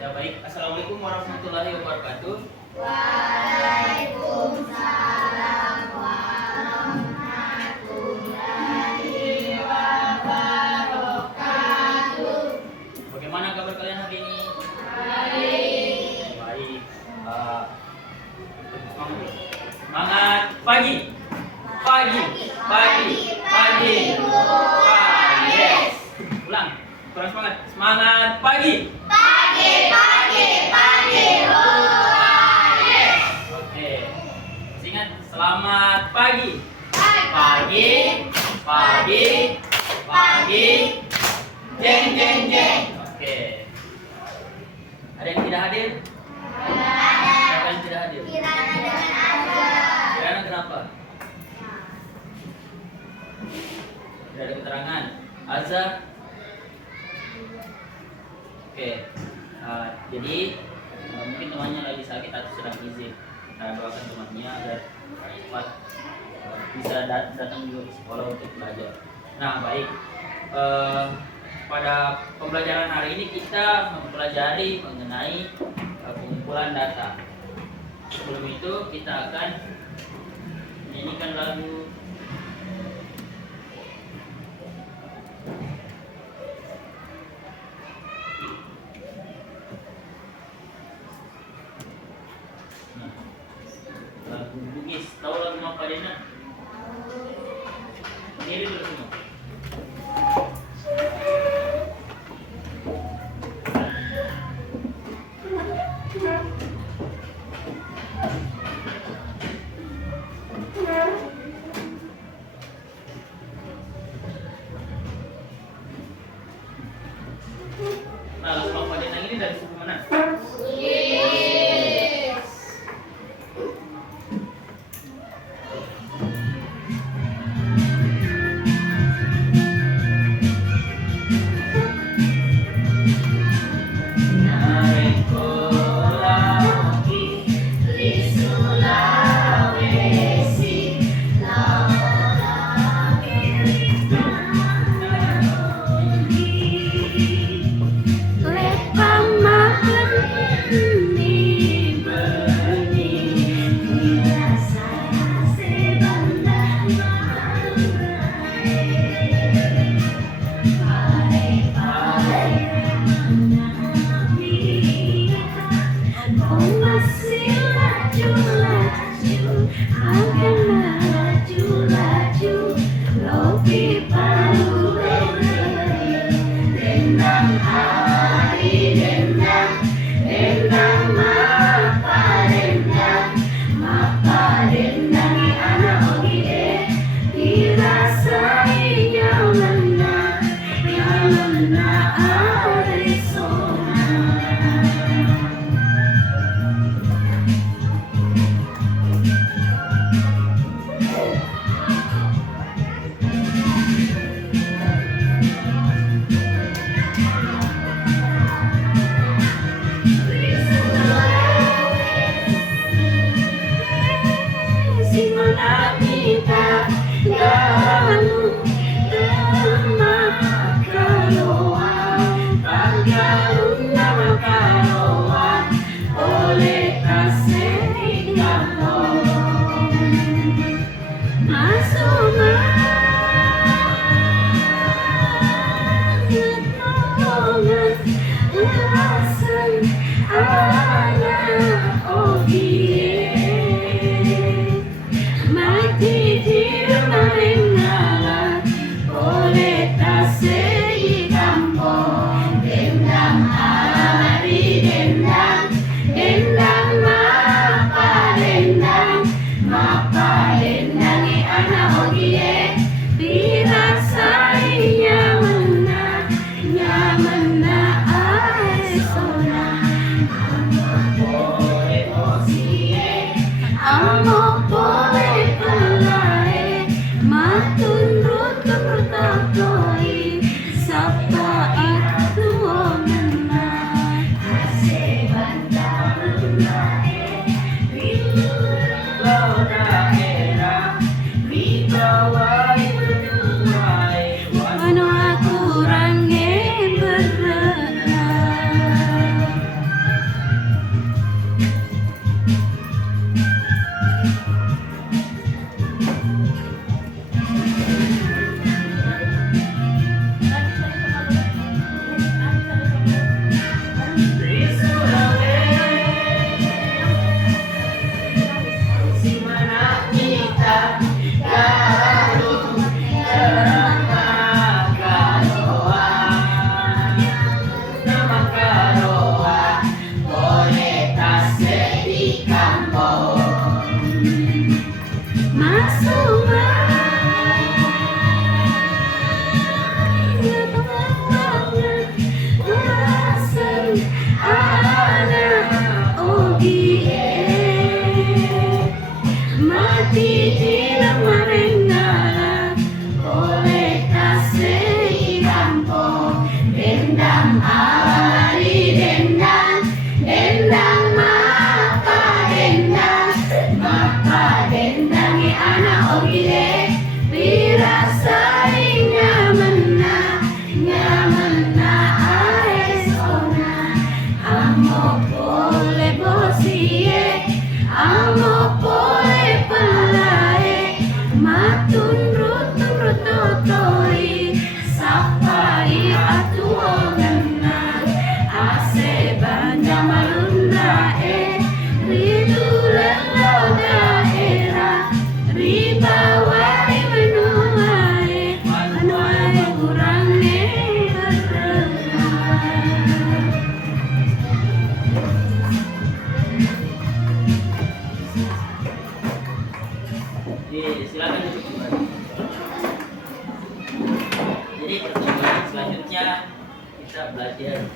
Ya baik, Assalamualaikum warahmatullahi wabarakatuh. Waalaikumsalam warahmatullahi wabarakatuh. Bagaimana kabar kalian hari ini? Baik. Baik. Semangat pagi. Pagi. Pagi. Pagi. Yes. Ulang. Kurang semangat. Semangat pagi. Pagi, pagi, pagi. Yes. Oke. Masih ingat selamat pagi. Pagi. Pagi. Pagi. Jeng jeng jeng. Oke. Ada yang tidak hadir? Siapa yang tidak hadir? Kirana kenapa? Tidak ada keterangan. Azza. Oke. Jadi mungkin temannya lagi sakit atau sedang izin. Doakan temannya agar cepat bisa datang juga ke sekolah untuk belajar. Nah, baik. Pada pembelajaran hari ini kita mempelajari mengenai pengumpulan data. Sebelum itu kita akan menyanyikan lagu lagu Bugis. Tahu lagu apa Dena? Ini dulu semua. Nah, lagu apa Dena ini dari suku mana? Ano aku kurangnya berat.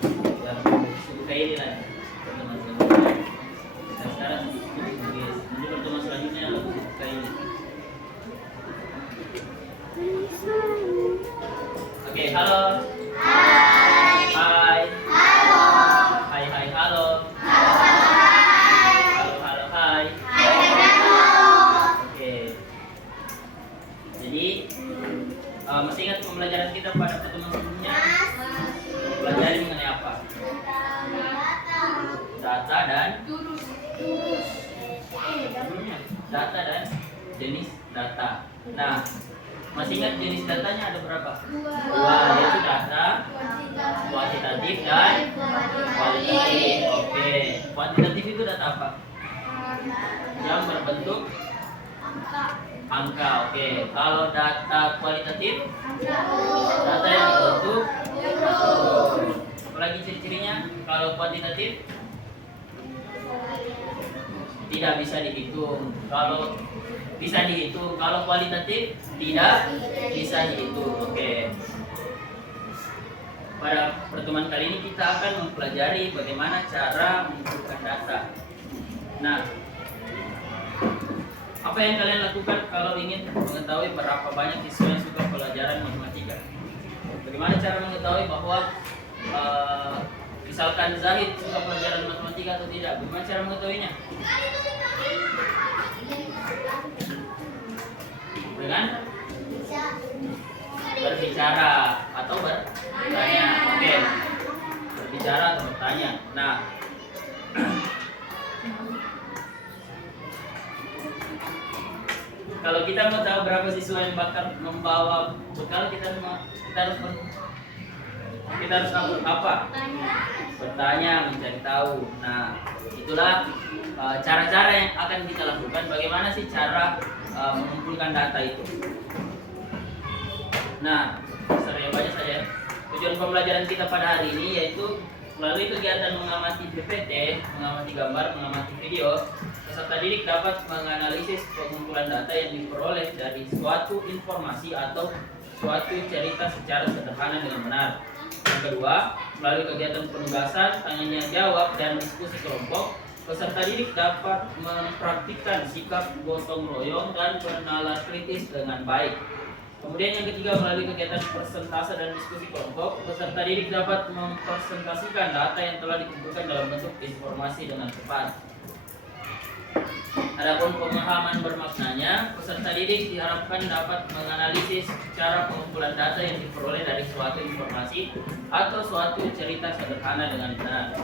yang suka ini lah pertemuan selanjutnya. Nah, sekarang guys, nanti pertemuan selanjutnya lagu suka ini. Oke, halo. Hai. Hai. Halo. Hai, hai, halo. Halo, hai. Halo, halo, hai. Hai, halo. Oke. Jadi masih ingat pembelajaran kita pada pertemuan sebelumnya? Pelajari mengenai apa? Data dan data dan jenis data. Nah, masih ingat jenis datanya ada berapa? Dua, yaitu data kuantitatif dan kualitatif. Oke, kuantitatif itu data apa? Yang berbentuk angka. Oke, kalau data kualitatif, data yang berbentuk apalagi ciri-cirinya. Kalau kuantitatif tidak bisa dihitung. Kalau bisa dihitung, kalau kualitatif tidak bisa dihitung. Oke. Pada pertemuan kali ini kita akan mempelajari bagaimana cara mengumpulkan data. Nah, apa yang kalian lakukan kalau ingin mengetahui berapa banyak siswa yang suka pelajaran matematika? Bagaimana cara mengetahui bahwa misalkan Zahid suka pelajaran matematika atau tidak? Bagaimana cara mengetahuinya? Dengan berbicara atau bertanya. Oke. Berbicara atau bertanya. Nah, kalau kita mau tahu berapa siswa yang bakal membawa bekal, kita harus apa? Bertanya, mencari tahu. Nah, itulah cara-cara yang akan kita lakukan. Bagaimana sih cara mengumpulkan data itu? Nah, yang banyak saja. Tujuan pembelajaran kita pada hari ini yaitu melalui kegiatan mengamati PPT, mengamati gambar, mengamati video, peserta didik dapat menganalisis pengumpulan data yang diperoleh dari suatu informasi atau suatu cerita secara sederhana dengan benar. Yang kedua, melalui kegiatan penugasan, tanya jawab, dan diskusi kelompok, peserta didik dapat mempraktikkan sikap gotong royong dan bernalar kritis dengan baik. Kemudian yang ketiga, melalui kegiatan persentase dan diskusi kelompok, peserta didik dapat mempresentasikan data yang telah dikumpulkan dalam bentuk informasi dengan tepat. Adapun pemahaman bermaknanya, peserta didik diharapkan dapat menganalisis cara pengumpulan data yang diperoleh dari suatu informasi atau suatu cerita sederhana dengan benar.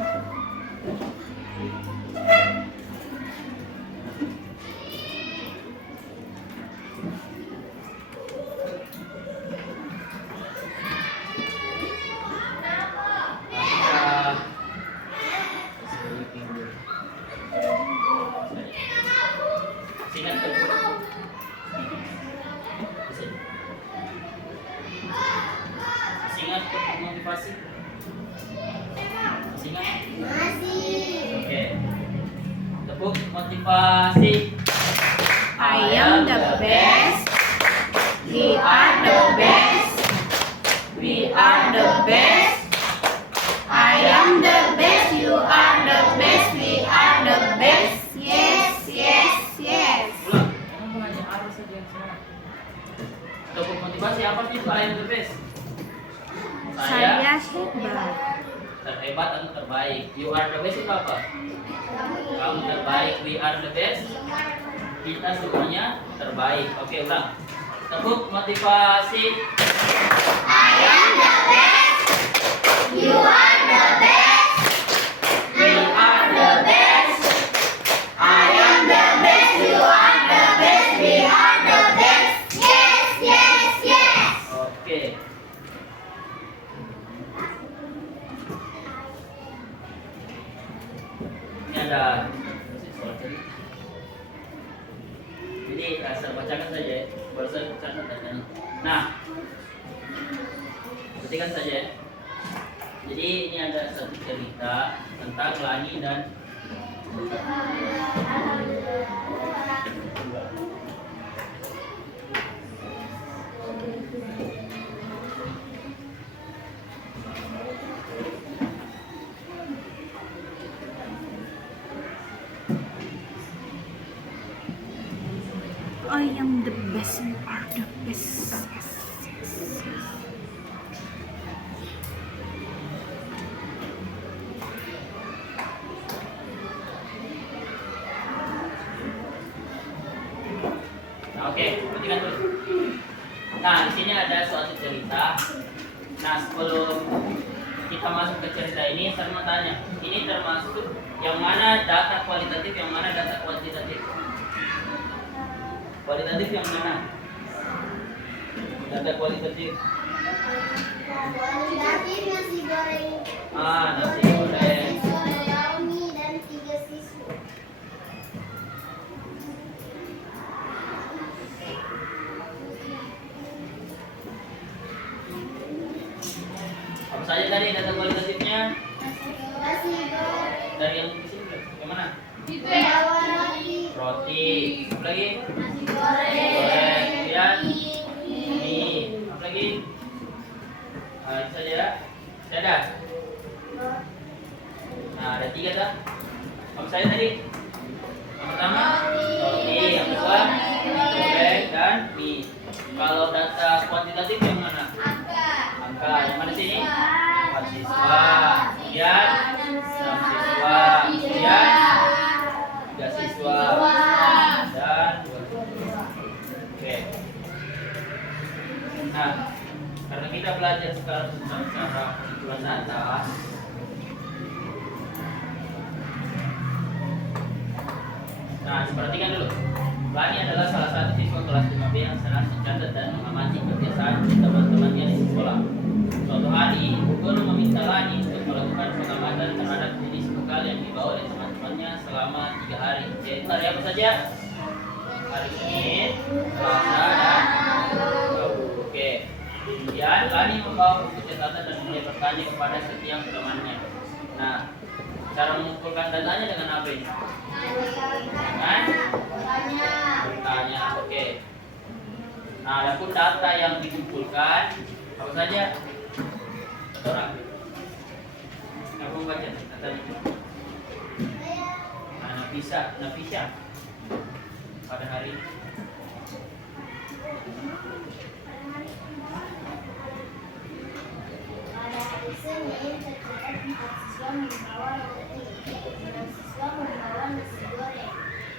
Ingat motivasi? Masih ingat? Masih. Oke. Tepuk motivasi. I am the best. We are the best. We are the best. I am the best. You are the best. We are the best. Yes, yes, yes. Ulang. Kamu hanya harus saja yang semangat. Tepuk motivasi apa sih I am the best? Saya hebat. Terhebat atau terbaik. You are the best itu apa? Kamu terbaik. We are the best. Kita semuanya terbaik. Oke, ulang. Tepuk motivasi. I am the best. You are the best. We are the best. I am the best. You are the best. We are the best. Yes, yes, yes. Oke. Ini ada soal cerita. Jadi saya bacakan saja ya. Baru saya bacakan datanya. Nah, perhatikan saja ya. Jadi ini ada satu cerita tentang Lani dan I am the best. You are the best. Yes, yes, yes. Nah, oke, perhatikan dulu. Nah, di sini ada suatu cerita. Nah, sebelum kita masuk ke cerita ini, saya mau tanya, ini termasuk yang mana data kualitatif, yang mana data kuantitatif? Kualitatif yang mana? Data kualitatif. Kualitatif nasi goreng. Nasi goreng. Naomi dan 3 siswa. Apa saja tadi data kualitatifnya? Nasi goreng. Dari yang di sini, yang mana? Bawa roti. Roti. Apa lagi? Nasi goreng. Goreng. Kemudian Mie. mie. Apa lagi? Itu saja. Sudah. Nah, ada 3 dah. Apa saja tadi? Yang pertama, roti. Yang kedua, goreng dan mie. Kalau data kuantitatif yang mana? Angka. Yang mana sini? 4 siswa. Kemudian 6 siswa. Kemudian 3 siswa. Dan 2 siswa. Oke. Nah, karena kita belajar sekarang tentang cara pengumpulan data, nah, perhatikan dulu. Lani adalah salah satu siswa kelas 5B yang senang mencatat dan mengamati kebiasaan teman-temannya di sekolah. Suatu hari, Bu Guru meminta Lani untuk melakukan pengamatan terhadap jenis bekal yang dibawa oleh teman-temannya selama 3 hari. Yaitu hari apa saja? Hari Senin, Selasa, dan Rabu. Oke. Kemudian Lani membawa buku catatan dan mulai bertanya kepada setiap temannya. Nah, cara mengumpulkan datanya dengan apa ini? Dengan bertanya. Oke. Nah, adapun data yang dikumpulkan apa saja? Orang. Siapa mau baca datanya? Nah, Nafisa. Pada hari Senin tercatat 4 siswa membawa roti, 6 siswa membawa nasi goreng,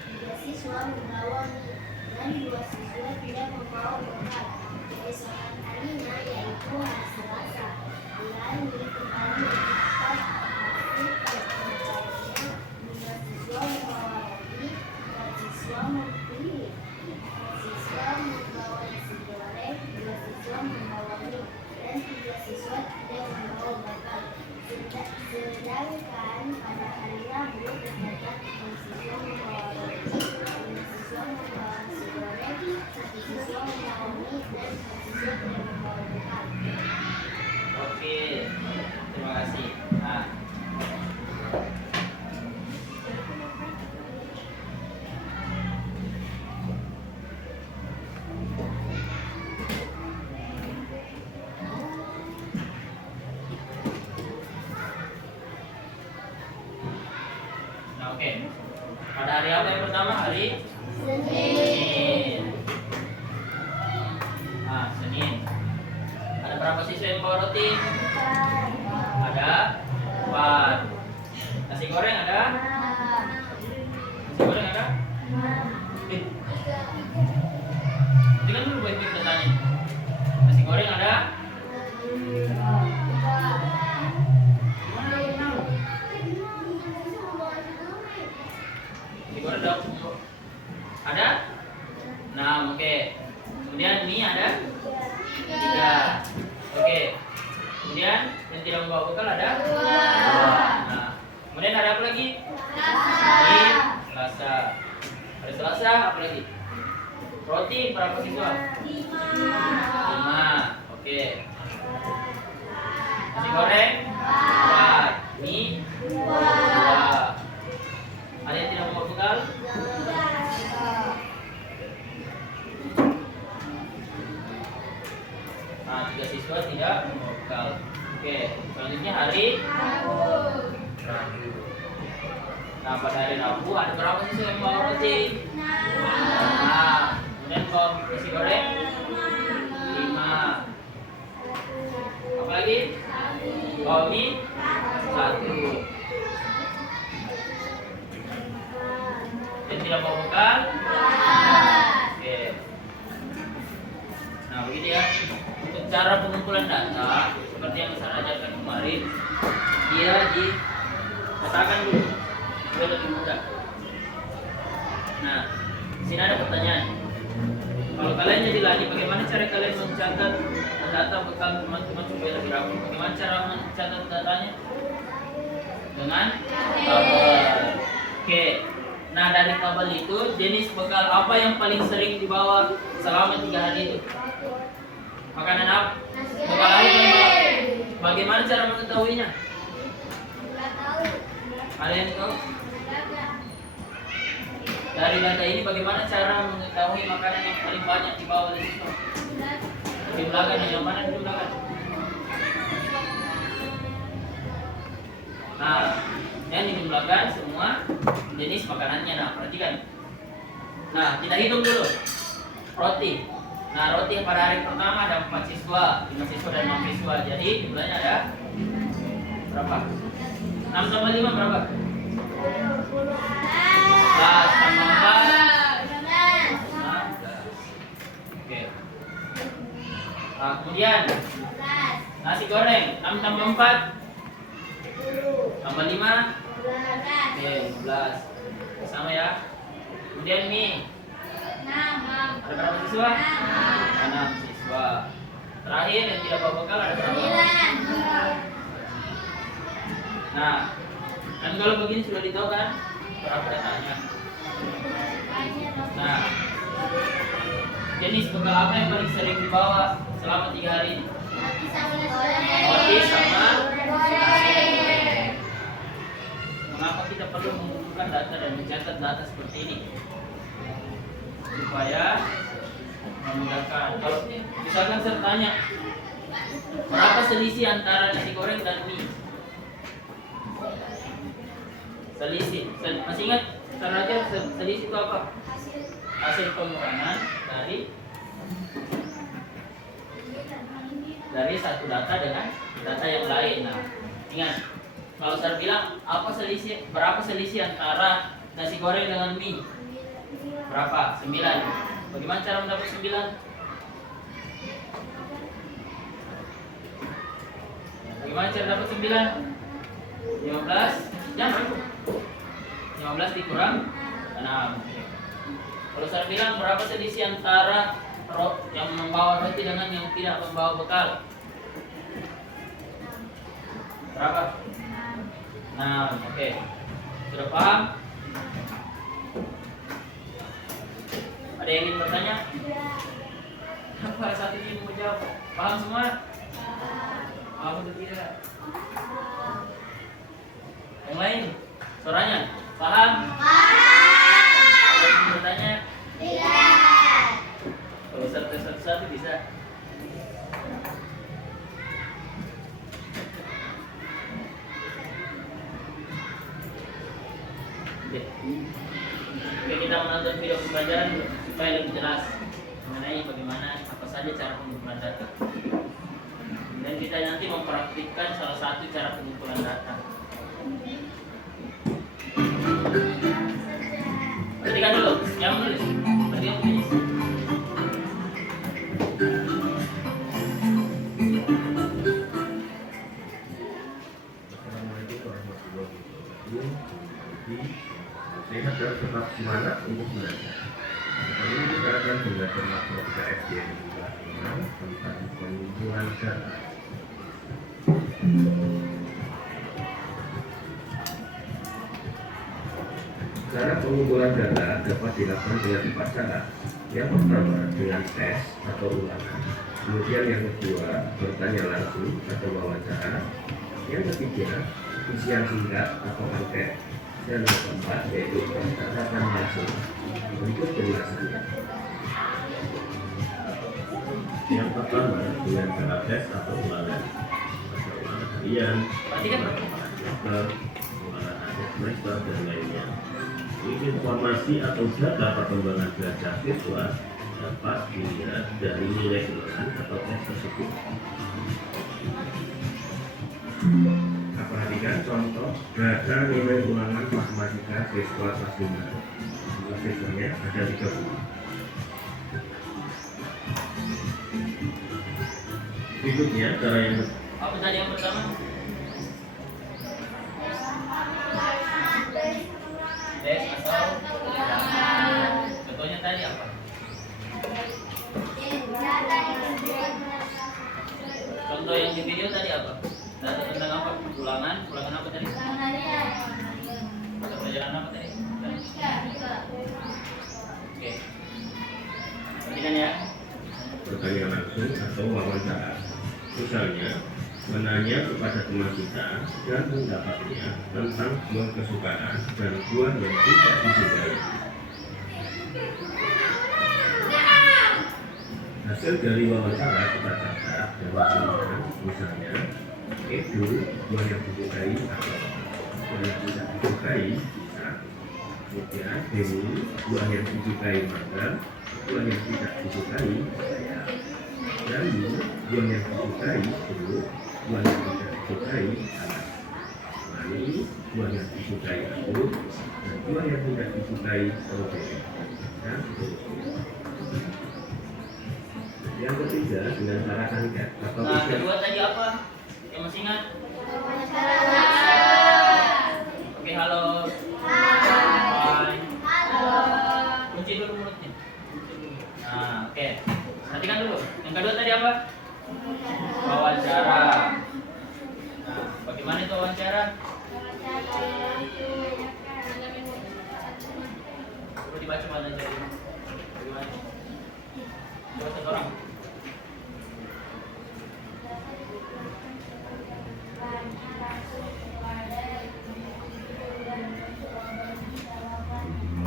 3 siswa membawa mie, dan 2 siswa tidak membawa bekal. Keesokan harinya, yaitu hari Selasa, Lani kembali mencatat hasil pencapaiannya. 2 siswa membawa roti, 4 siswa memilih, 4 siswa membawa nasi goreng, 2 siswa membawa mie, dan 3 siswa tidak membawa bekal. Sedangkan pada hari Rabu terdapat 6 siswa membawa roti, 5 siswa membawa nasi goreng, 1 siswa membawa mie, dan 4 siswa tidak membawa bekal. Oke, terima kasih. Nah, oke. Pada hari apa yang pertama? Hari Senin. Senin. Ada berapa siswa yang bawa roti? Ada 4. Nasi goreng ada? Nasi goreng ada? Dengar dulu baik-baik datanya. Nasi goreng ada? Nasi goreng ada? 6, oke. Kemudian mie ada? 3. Oke. Kemudian yang tidak membawa bekal ada? 2. Nah, kemudian ada apa lagi? Hari Selasa. Hari Selasa apa lagi? Roti berapa siswa? 5. Oke. Nasi goreng 4. Mie 2. Ada yang tidak membawa bekal? Nah, 3 siswa tidak membawa bekal. Oke, selanjutnya hari Rabu. Nah, pada hari Rabu ada berapa siswa yang membawa roti? 6. membawa nasi goreng? 5. Apa lagi? Bawa mie? 1. Dan tidak bawa bekal? Oke. Nah, begini ya. Untuk cara pengumpulan data seperti yang saya ajarkan kemarin, dia dipetakan dulu. Itu lebih mudah. Nah, di sini ada pertanyaan. Kalau kalian jadi lagi, bagaimana cara kalian mencatat data bekal teman-teman supaya lebih rapi? Bagaimana cara mencatat datanya? Dengan tabel. Oke. Nah, dari tabel itu jenis bekal apa yang paling sering dibawa selama 3 hari itu? Makanan apa? Bekal apa yang dibawa? Bagaimana cara mengetahuinya? Ada yang tahu? Dari data ini bagaimana cara mengetahui makanan yang paling banyak dibawa di situ? Jumlahkan yang mana jumlahkan? Nah, yang dijumlahkan semua jenis makanannya. Nah, perhatikan. Nah, kita hitung dulu. Roti. Nah, roti pada hari pertama ada 4 siswa, 5 siswa dan 6 siswa. Jadi jumlahnya ada berapa? 6 tambah 5 berapa? 11 tambah 4 15. Oke. Nah, kemudian nasi goreng 6 tambah 4 tambah 5 oke 15. Sama ya. Kemudian mie ada berapa siswa? 6 siswa. Terakhir yang tidak bawa bekal ada berapa? 9. Nah, kan kalau begini sudah ditahu kan berapa datanya. Nah, jenis bekal apa yang paling sering dibawa selama 3 hari ini? Roti sama nasi. Mengapa kita perlu mengumpulkan data dan mencatat data seperti ini? Supaya memudahkan. Kalau misalkan saya tanya, berapa selisih antara nasi goreng dan mie? Selisih. Masih ingat? Cara aja selisih itu apa? Hasil pengurangan dari satu data dengan data yang lain. Nah, ingat, kalau saya bilang berapa selisih antara nasi goreng dengan mie? Berapa? 9. Bagaimana cara mendapat 9? Bagaimana cara dapat 9? 15. Jangan ragu. 15 dikurang 6. Kalau saya bilang berapa selisih antara yang membawa roti dengan yang tidak membawa bekal? Berapa? 6. Oke. Sudah paham? Ada yang ingin bertanya? Apa satu ini mau jawab? Paham semua? Paham atau tidak? Yang lain? Suaranya? Paham? Ada yang bertanya? Kalau satu-satu bisa. Oke, kita menonton video pembelajaran dulu supaya lebih jelas mengenai bagaimana apa saja cara pengumpulan data. Dan kita nanti mempraktikkan salah satu cara pengumpulan data. Perhatikan dulu, yang menulis. Perhatikan menulis. Assalamualaikum warahmatullahi wabarakatuh. Sehat dan tetap semangat untuk belajar. Kali ini kita akan belajar matematika FGN tentang pengumpulan data. Cara pengumpulan data dapat dilakukan dengan 4 cara. Yang pertama dengan tes atau ulangan. Kemudian yang kedua bertanya langsung atau wawancara. Yang ketiga ujian singkat atau angket. Dan yang keempat yaitu tatapan langsung. Berikut penjelasannya. Yang pertama dengan cara tes atau ulangan. Harian, dokter, ulangan akhir semester dan lainnya. Informasi atau data perkembangan belajar siswa dapat dilihat dari nilai ulangan atau tes tersebut. Perhatikan contoh data nilai ulangan matematika siswa kelas 5. Jumlah siswanya ada 30. Berikutnya cara yang Apa tadi yang pertama? Tes atau ulangan. Contohnya tadi apa? Contoh yang di video tadi apa? Data tentang apa? Ulangan apa tadi? Mata pelajaran apa tadi? Oke. Perhatikan ya. bertanya langsung atau wawancara. Misalnya, menanya kepada teman kita dan pendapatnya tentang buah kesukaan dan buah yang tidak disukai. Hasil dari wawancara kita catat jawabnya, misalnya itu buah yang disukai atau buah yang tidak disukai bisa. Kemudian ini buah yang disukai mangga, buah yang tidak disukai saya. Dan buah yang disukai jeruk, buah yang tidak disukai salad. Lalu buah yang disukai anggur dan buah yang tidak disukai stroberi. Dan seterusnya. Yang ketiga dengan cara angkat atau Nah, kedua tadi apa? Yang masih ingat? Oke, halo. Hai. Kunci dulu mulutnya. Nah, oke. Perhatikan dulu. Yang kedua tadi apa? Wawancara. Nah, bagaimana itu wawancara? Coba dibaca mana jadi. Bagaimana? Coba satu orang.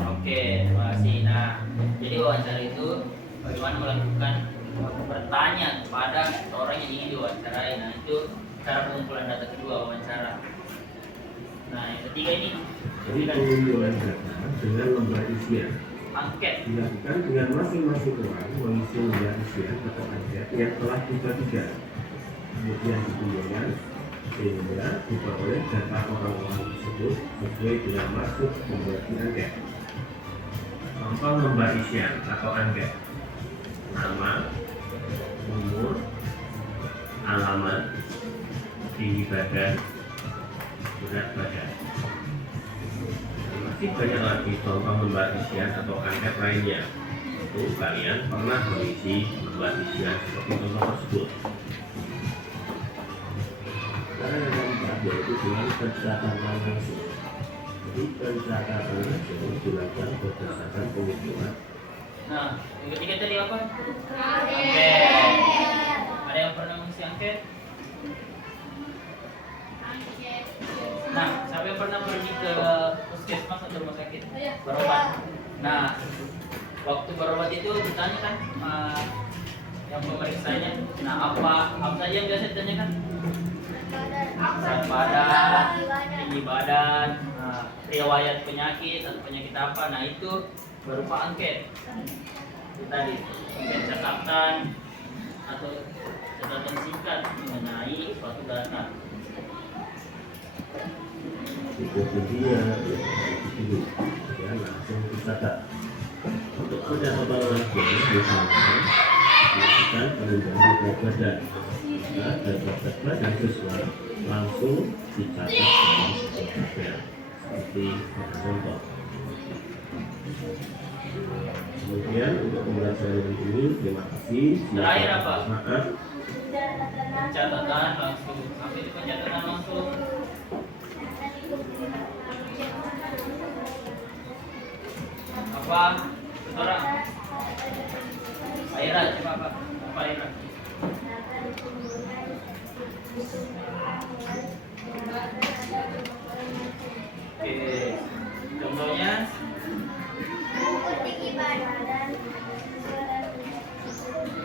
Oke, terima kasih. Nah, jadi wawancara itu bagaimana melakukan bertanya kepada orang yang ingin diwawancarai. Nah, itu cara pengumpulan data kedua, wawancara. Nah, yang ketiga ini Jadi pengumpulan data dengan lembar isian angket. dilakukan dengan masing-masing orang mengisi lembar isian atau angket yang telah dibagikan. Kemudian dikumpulkan sehingga diperoleh data orang-orang tersebut sesuai dengan maksud pembuatan angket. Contoh lembar isian atau angket: nama, umur, alamat, tinggi badan, berat badan. Dan masih banyak lagi contoh lembar isian atau angket lainnya. Itu kalian pernah mengisi lembar isian seperti contoh tersebut. Cara yang keempat yaitu dengan pencatatan langsung. Jadi pencatatan langsung dilakukan berdasarkan pengumpulan. Nah, yang ketiga tadi apa? Angket. Ada yang pernah mengisi angket? Nah, siapa yang pernah pergi ke puskesmas atau rumah sakit berobat? Nah, waktu berobat itu ditanya kan yang pemeriksanya. Nah, apa saja yang biasa ditanyakan? Berat badan, tinggi badan, riwayat penyakit atau penyakit apa? Nah, itu berupa angket. Itu tadi angket catatan atau catatan singkat mengenai suatu data. Itu dia itu ya langsung dicatat. Untuk pencatatan langsung misalnya dilakukan penunjang berat badan. Maka berat badan siswa langsung dicatat dalam tabel seperti pada contoh. Kemudian untuk pembelajaran yang ini terima kasih. Terakhir apa? Maaf. Pencatatan langsung. Apa itu pencatatan langsung? Apa? Saudara? Aira, coba apa? Apa Aira? Oke, contohnya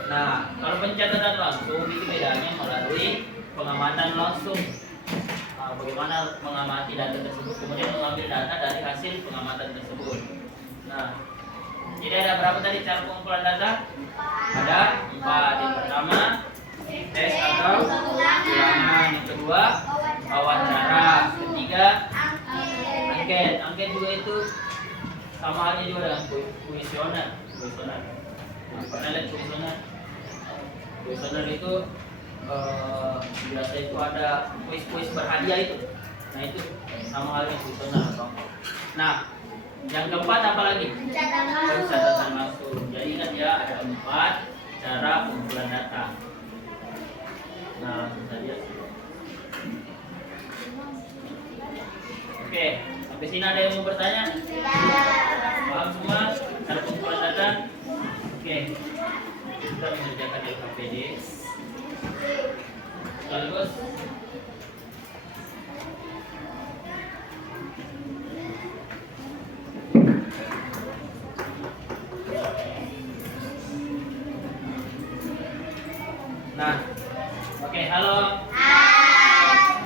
nah, kalau pencatatan langsung itu bedanya melalui pengamatan langsung. Nah, bagaimana mengamati data tersebut, kemudian mengambil data dari hasil pengamatan tersebut. Nah, Jadi ada berapa tadi cara pengumpulan data? Ada 4. Yang pertama tes atau ulangan, yang kedua wawancara, ketiga angket. Angket juga itu sama halnya juga dengan kuesioner. Pernah lihat kuesioner? Kuesioner itu biasa itu ada kuis berhadiah itu. Nah itu sama halnya kuesioner atau angket. Nah yang keempat apa lagi? Catatan langsung. Jadi ingat ya, ada 4 cara pengumpulan data. Nah langsung saja. Oke, sampai sini ada yang mau bertanya? Paham semua cara pengumpulan data? Oke, kita mengerjakan LKPD. Sekaligus nah, oke, halo.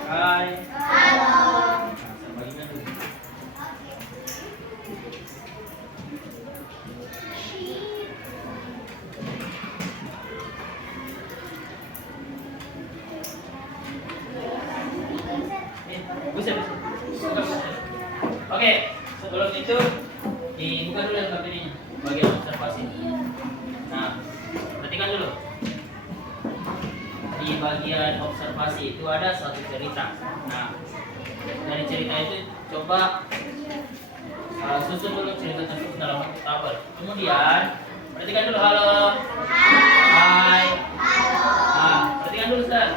Hai. Nah, saya bagikan dulu. Bisa. Oke, sebelum itu dibuka dulu LKPD-nya, bagian observasi. Nah, perhatikan dulu. Di bagian observasi itu ada suatu cerita. Nah, dari cerita itu coba susun dulu cerita tersebut dalam bentuk tabel. Kemudian perhatikan dulu, halo. Hai. Nah, perhatikan dulu, Ustaz.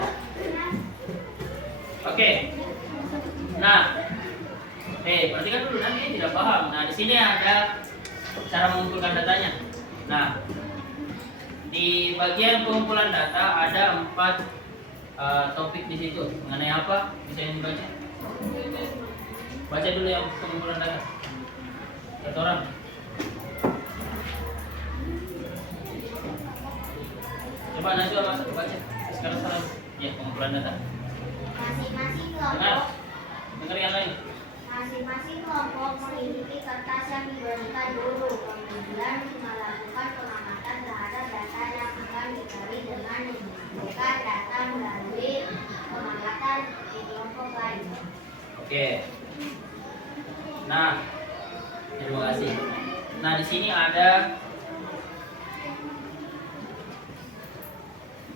Oke. Nah, perhatikan dulu, nanti tidak paham. Nah, di sini ada cara mengumpulkan datanya. Nah, di bagian pengumpulan data ada 4 topik di situ. Mengenai apa? Bisa yang dibaca? Baca dulu yang pengumpulan data. Satu orang. Coba Najwa masuk baca. Sekarang salam. Ya, pengumpulan data. Masing-masing Dengar. kelompok Dengar yang lain. Masing-masing kelompok mengikuti kertas yang diberikan dulu, kemudian melakukan pengamatan terhadap data yang akan dicari dengan mengumpulkan data melalui pengamatan di kelompok lain. Oke. Nah, terima kasih. Nah, di sini ada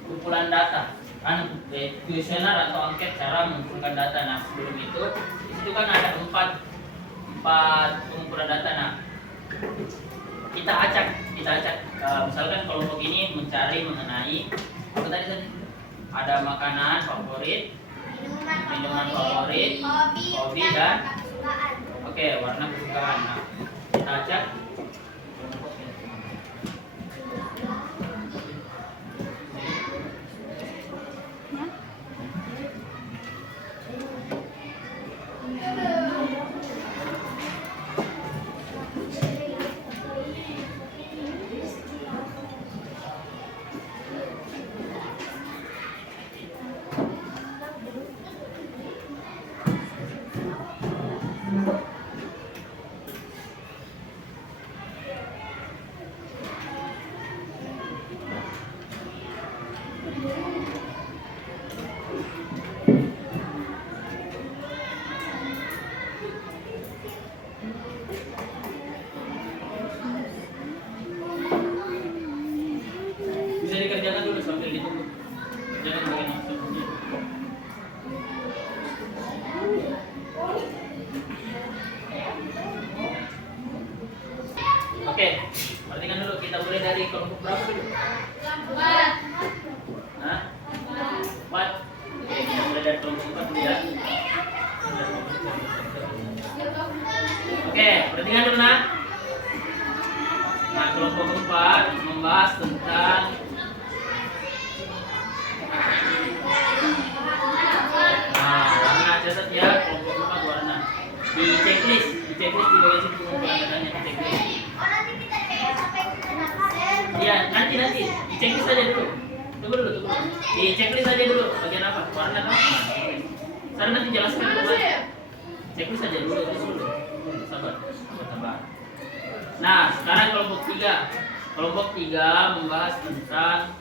kumpulan data. Kuesioner atau angket cara mengumpulkan data. Nah, sebelum itu, di situ kan ada 4 pengumpulan data. Nah, kita acak. Misalkan kelompok ini mencari mengenai apa tadi? Ada makanan favorit, minuman favorit, hobi dan warna kesukaan. Nah, kita acak. Bisa dikerjakan dulu sambil ditunggu. Jangan bagian maksudnya. Oke, perhatikan dulu, kita mulai dari kelompok berapa dulu? 4. Hah? 4. Oke, kita mulai dari kelompok 4 dulu ya. Oke, perhatikan dulu nah. Nah, kelompok 4 membahas tentang warna. Catat ya, kelompok 4 warna. Di checklist di bagian situ pengumpulan datanya, di checklist. Iya, nanti di checklist aja dulu. Tunggu dulu. Di checklist aja dulu. Bagian apa? Warna apa? Sekarang nanti jelaskan dulu. Checklist aja dulu. Sabar. Nah, sekarang kelompok 3. Kelompok 3 membahas tentang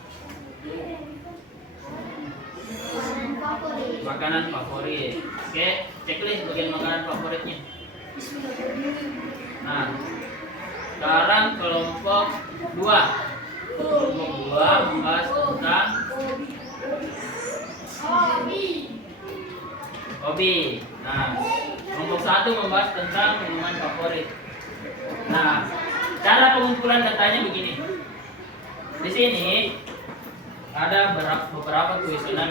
makanan favorit. Oke, checklist bagian makanan favoritnya. Nah, sekarang kelompok 2. Kelompok 2 membahas tentang hobi. Nah, kelompok 1 membahas tentang minuman favorit. Nah, cara pengumpulan datanya begini. Di sini ada beberapa kuesioner.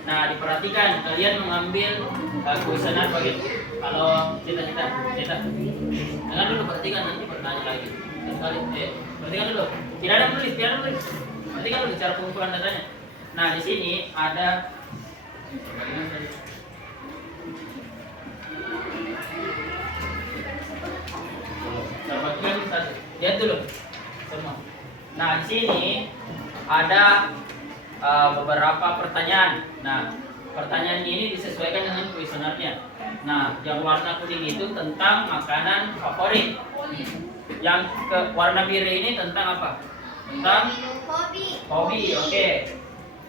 Nah, diperhatikan kalian mengambil kuesioner bagi kalau cita-cita. Dengar dulu, perhatikan nanti bertanya lagi. Perhatikan dulu. Tidak ada tulis. Perhatikan dulu cara pengumpulan datanya. Nah, di sini ada lihat dulu semua. Nah, di sini ada beberapa pertanyaan. Nah, pertanyaan ini disesuaikan dengan kuesionernya. Nah, yang warna kuning itu tentang makanan favorit. Yang ke warna biru ini tentang apa? Tentang hobi. Oke.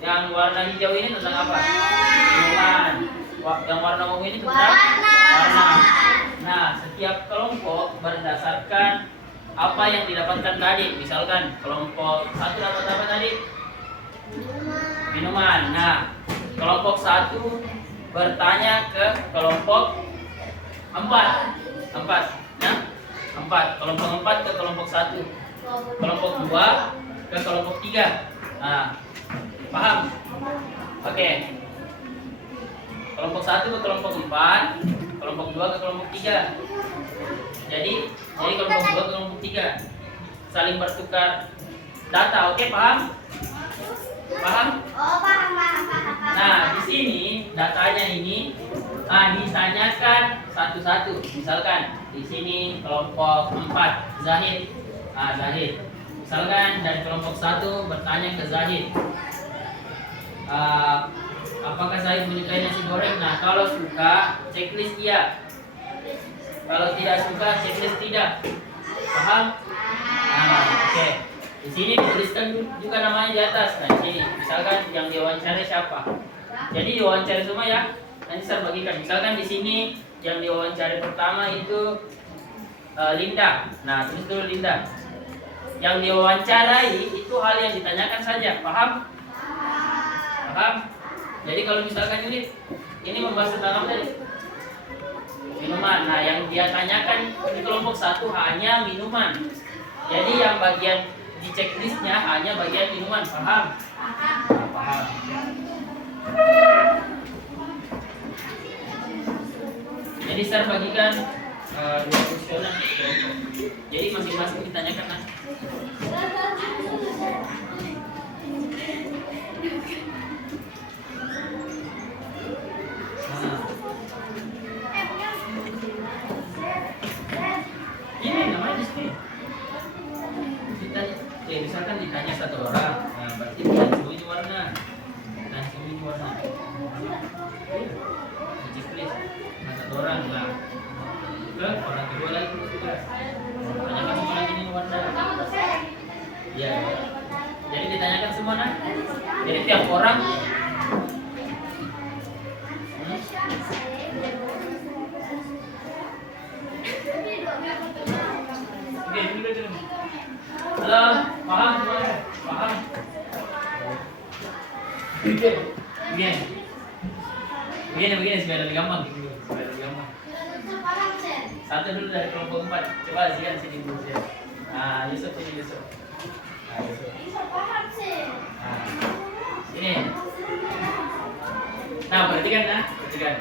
Yang warna hijau ini tentang apa? Minuman. Yang warna ungu ini tentang warna. Nah, setiap kelompok berdasarkan apa yang didapatkan tadi. Misalkan kelompok 1 dapat apa tadi? Minuman. Nah, kelompok 1 bertanya ke kelompok 4. Nah, 4. Kelompok 4 ke kelompok 1. Kelompok 2 ke kelompok 3. Nah, paham? Oke. Kelompok 1 ke kelompok 4, kelompok 2 ke kelompok 3. Jadi kelompok 2 ke kelompok 3 saling bertukar data. Oke, paham? Paham? Oh, paham. Nah, di sini datanya ini ditanyakan satu-satu. Misalkan di sini kelompok 4 Zahid. Zahid. Misalkan dari kelompok 1 bertanya ke Zahid. Apakah Zahid menyukai nasi goreng? Nah, kalau suka, checklist iya. Kalau tidak suka, checklist tidak. Paham? Oke. Di sini dituliskan juga namanya di atas. Nah, di sini misalkan yang diwawancara siapa. Jadi diwawancara semua ya. Nanti saya bagikan. Misalkan di sini yang diwawancara pertama itu Linda. Nah, tulis dulu Linda. Yang diwawancarai itu hal yang ditanyakan saja. Paham? Paham? Jadi kalau misalkan ini membahas tentang apa tadi? Minuman. Nah, yang dia tanyakan di kelompok 1 hanya minuman. Jadi yang bagian di checklistnya hanya bagian minuman. Paham? Paham. Jadi saya bagikan 2 kuesioner. Jadi masing-masing ditanyakan. Ini namanya di sini. Misalkan ditanya 1 orang, nah berarti ditanya semuanya warna. Di checklist. Nah, 1 orang lah. Ke orang kedua lagi juga. Tanyakan semua lagi ini warna. Ya. Jadi ditanyakan semua nah. Jadi tiap orang Halo, paham semuanya? Paham? Begini supaya lebih gampang. Satu dulu dari kelompok 4. Coba Zian sini dulu Zian. Nah, Yusuf sini Yusuf. Nah, Yusuf. Nah, sini. Nah, perhatikan.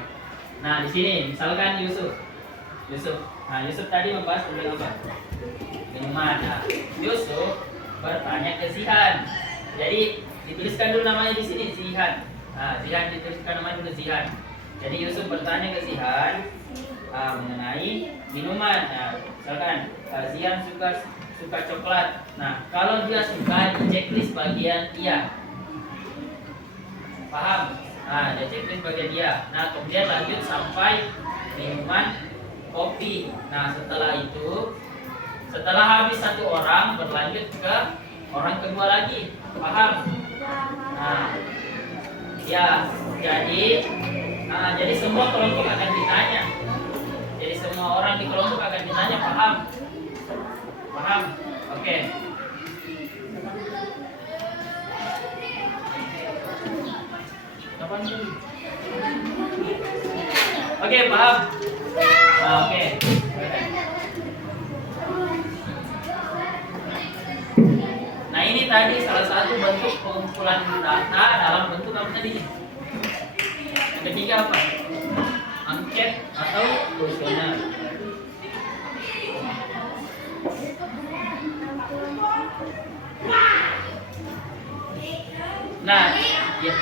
Nah, di sini misalkan Yusuf. Nah, Yusuf tadi membahas tentang apa? Minuman. Nah, Yusuf bertanya ke Zihan. Jadi dituliskan dulu namanya di sini Zihan. Nah, Zihan dituliskan namanya dulu Zihan. Jadi Yusuf bertanya ke Zihan mengenai minuman. Nah, misalkan Zihan suka coklat. Nah, kalau dia suka di checklist bagian iya. Paham? Nah, ada checklist bagian dia. Nah, kemudian lanjut sampai minuman kopi. Nah, setelah itu Setelah habis satu orang, berlanjut ke orang kedua lagi. Paham? Nah, ya, jadi semua kelompok akan ditanya. Jadi semua orang di kelompok akan ditanya, paham? Paham? Oke. Oke, paham? Nah, oke. Nah, ini tadi salah satu bentuk pengumpulan data dalam bentuk apa tadi? Yang ketiga apa? Angket atau kuesioner. Nah, ya.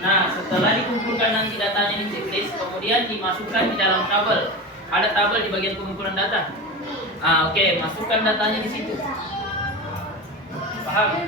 Nah, setelah dikumpulkan nanti datanya di checklist, kemudian dimasukkan di dalam tabel. Ada tabel di bagian pengumpulan data. Oke, masukkan datanya di situ. Paham?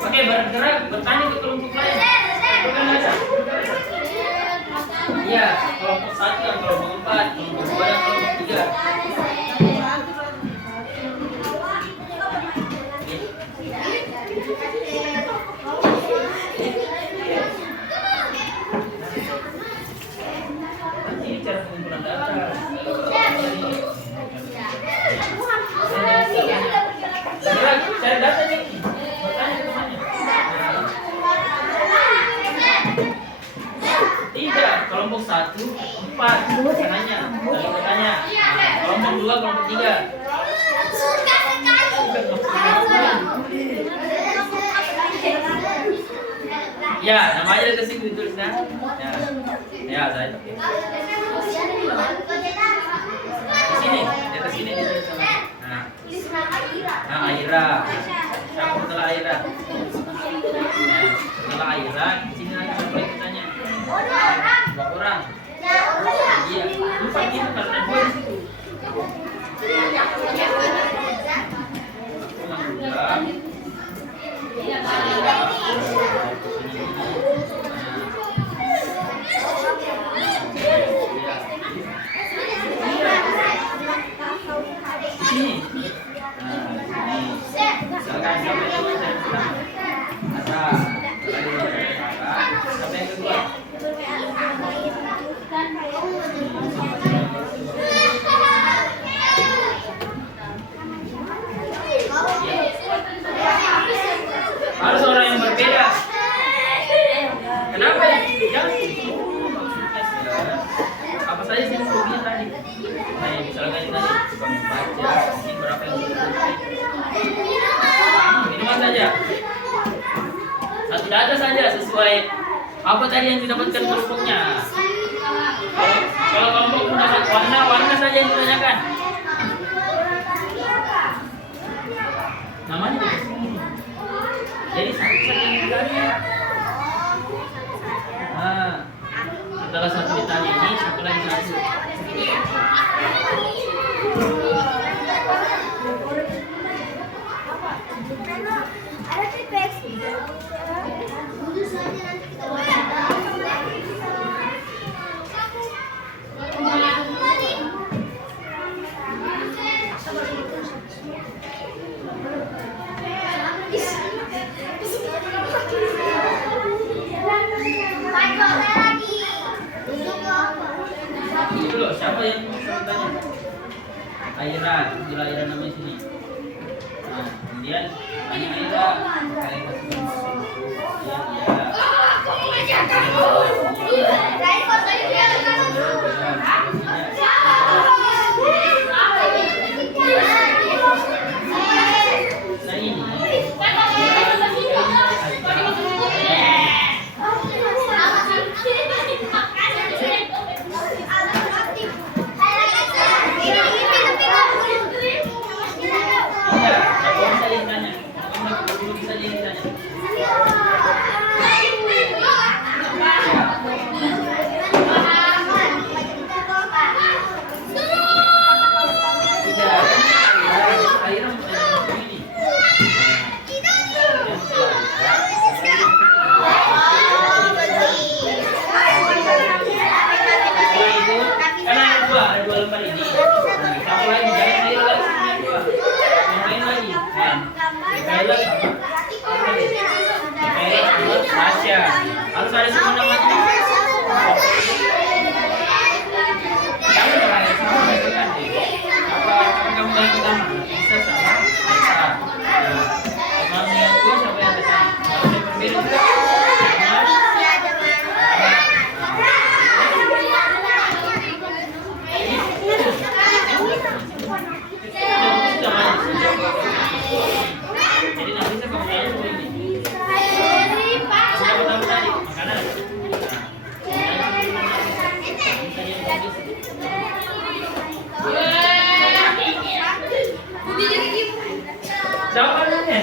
Oke, bergerak, bertanya ke kelompok lain. Iya, kelompok 1 dan kelompok 4, kelompok 2 dan kelompok 3. Ini cara pengumpulan data. Cari data nih. Bertanya ke temannya. Tidak, kelompok 1, 4. Nanya, bertanya. Kelompok 2, kelompok 3. Ya, namanya di sini ditulis kan? Ya, saya. Di sini, di atas sini ditulis sama. Nah, Aira. Siapa setelah Aira? Nah, setelah Aira, di sini lagi siapa yang ditanya? 2 orang. Iya, 4 gitu karena 2 di situ. Harus orang yang berbeda. Kenapa? Jangan apa saja sih hobinya tadi. Nah, misalnya tadi suka membaca, ini berapa yang minimal saja. Satu data saja sesuai apa tadi yang didapatkan kelompoknya. Kalau kelompok mendapat warna saja yang ditanyakan. Namanya di sini. Jadi satu yang ditanya. Nah, setelah satu ditanya ini, satu lagi satu. Aira, istilah Aira namanya sini. Nah, kemudian tanya Aira, kalian kasih susu, ya, nah ini karena ada dua lembar ini. Nah, satu lagi jangan air lagi, yang lain lagi. Mikaela sama Tasya. Harus ada semua namanya. Kamu orang yang sama itu kan deh. Apa kamu yang pertama? Bisa sama Aisyah. Nah, sama yang kedua siapa yang dekat? Kalau saya berbeda. Jadi nanti saya kamu tanya dulu ini. Siapa tahu tadi makanan. Siapa namanya?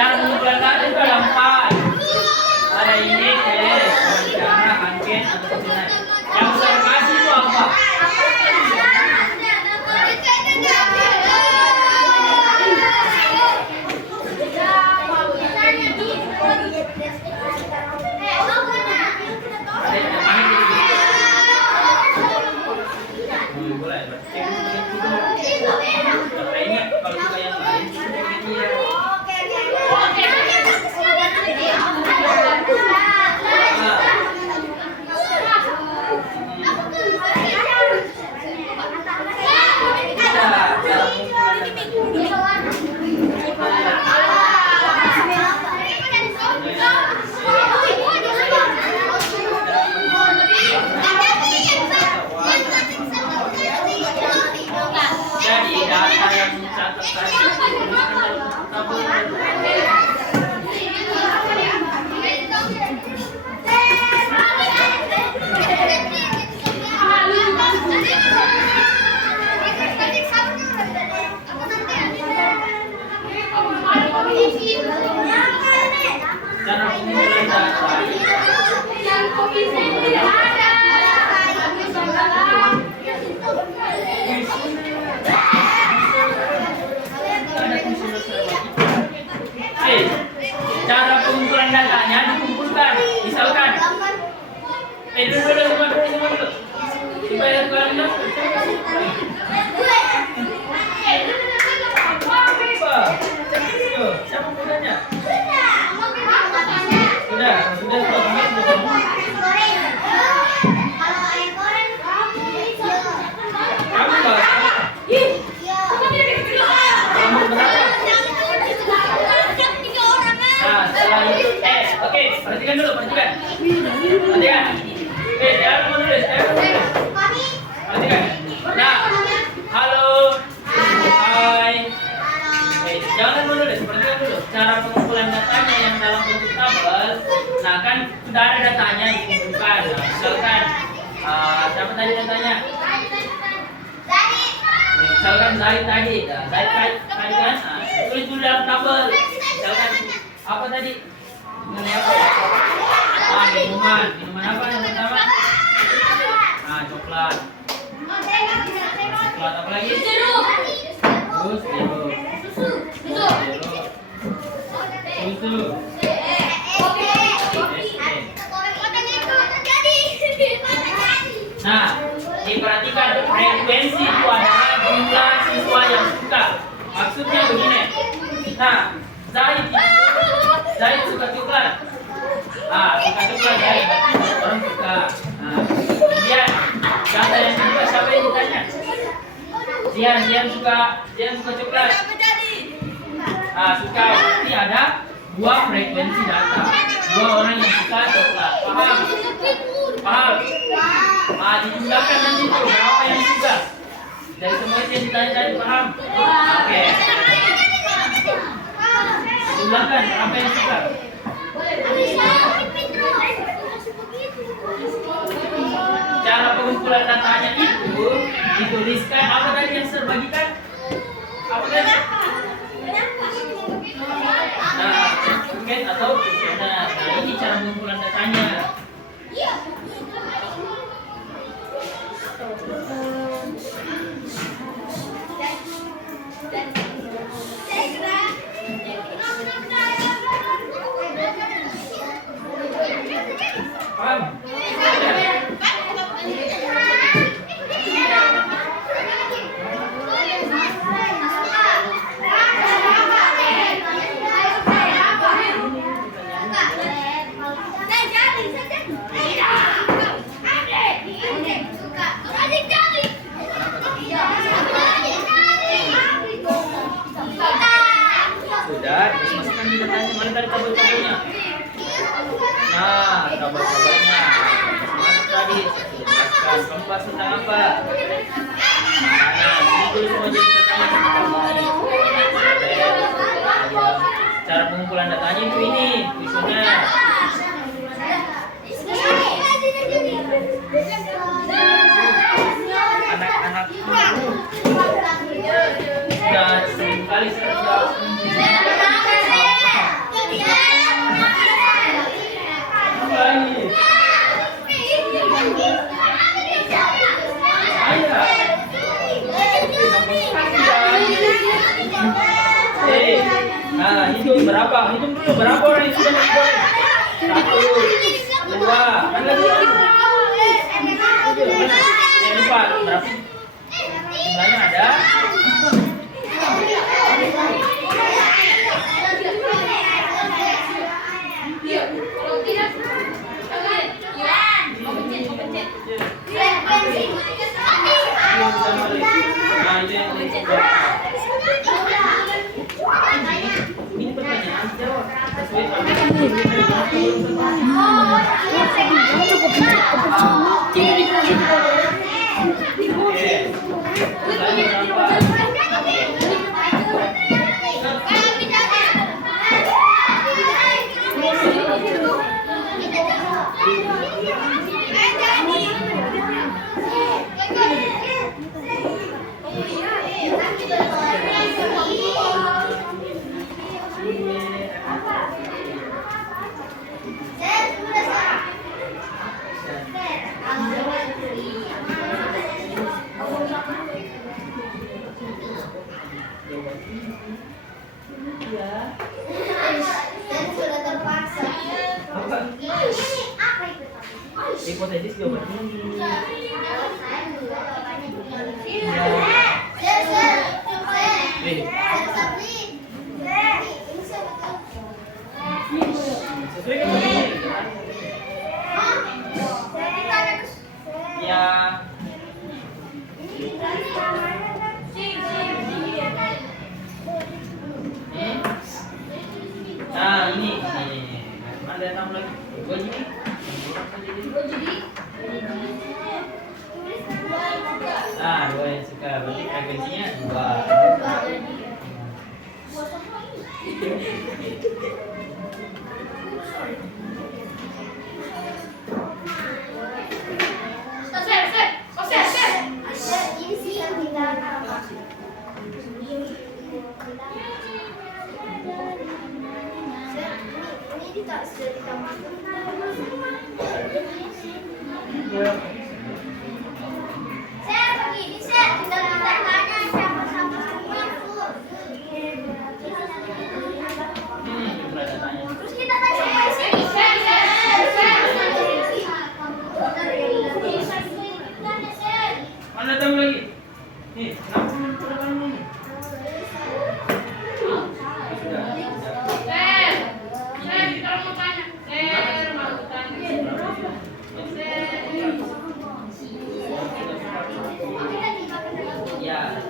Cara menggunakan itu ada 4. Ada ini, rencana, angket, atau pesanan. Yang saya kasih itu apa? Boleh, kayaknya kalau suka yang lain, dia. Jadi data yang dicatat cara pengumpulan data. Cara pengumpulan datanya dikumpulkan, misalkan dulu supaya kalian siapa punyanya? Sudah. Kamu bahas apa? Kamu berapa? Nah, setelah itu, oke, perhatikan dulu, perhatikan. Jangan menulis, perhatikan. Nah, sudah ada datanya dikumpulkan. Nah, misalkan siapa tadi datanya? Misalkan Zaid tadi. Nah, Zaid tadi kan tulis dulu dalam tabel. Misalkan apa tadi? Mengenai apa? Minuman. Minuman apa yang pertama? Coklat. Coklat apa lagi? Jeruk. Terus jeruk. Susu. Nah, diperhatikan frekuensi itu adalah jumlah siswa yang suka. Maksudnya begini. Nah, Zaid suka coklat. Suka coklat Zaid. Orang suka. Kemudian siapa yang suka? Siapa yang ditanya? Zian suka coklat. Suka berarti ada dua frekuensi data. Dua orang yang suka coklat. Paham? Dijumlahkan nanti tuh berapa yang suka. Dari semua yang ditanya tadi paham? Oke. Jumlahkan berapa yang suka. Cara pengumpulan datanya itu dituliskan apa tadi yang terbagikan? Apa tadi? Mungkin atau nah ini cara pengumpulan datanya. Paham? Sudah, terus masukkan di datanya. Mana tadi tabel-tabelnya? Nah, tabel-tabelnya masuk tadi. Jelaskan kamu bahas tentang apa? Ini dulu semua jadi datanya. Cara pengumpulan datanya itu ini, misalnya. Anak-anak sudah sering kali hitung berapa? Hitung dulu berapa orang yang sudah nasi goreng? 1, 2, kan lagi yang 4 berapa? Jumlahnya ada? Ini pertanyaan jawab sesuai hipotesis jawabannya. Sesuai kan begini? Ya. Nah ini. Ada enam lagi. Gua gini. Nah, 2 yang suka, berarti frekuensinya 2. Share begini, share. Tinggal kita tanya siapa-siapa semua tuh. Terus kita tanya siapa sih? Share. Mana tamu lagi? Nih, kenapa udah kamu nih? Ya.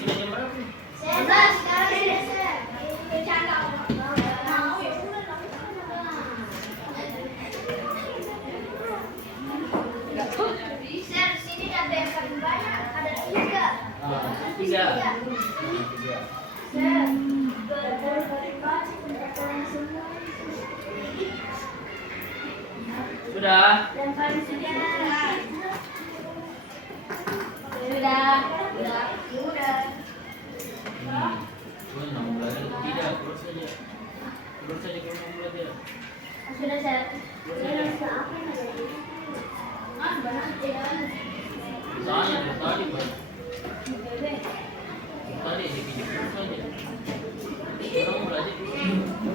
Sudah jam berapa? Share sini ada yang paling banyak, ada 3. Tiga. Sudah. Enam belajar tidak, terus saja. Terus saja kalau mau belajar. Sudah saya. Tanya tadi, Pak. Tadi dipinjam terus saja. Orang belajar dulu.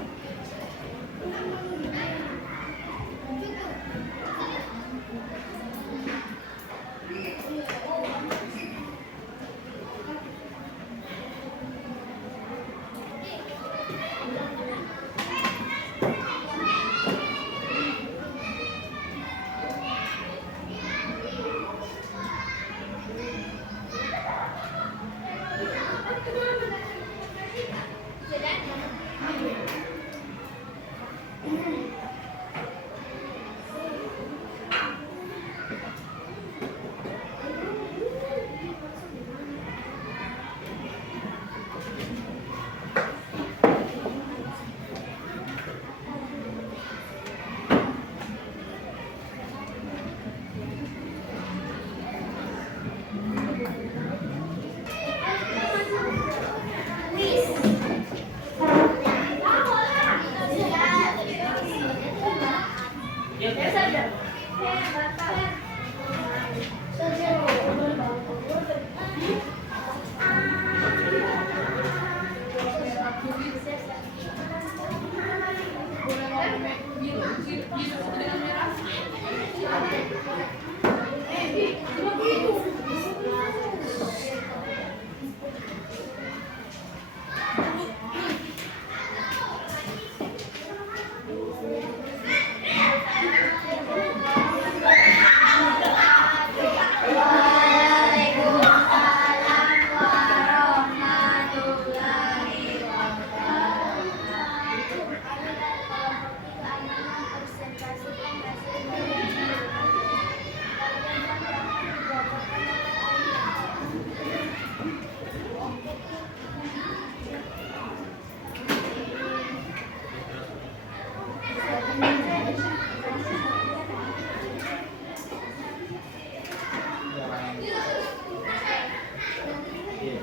Iya.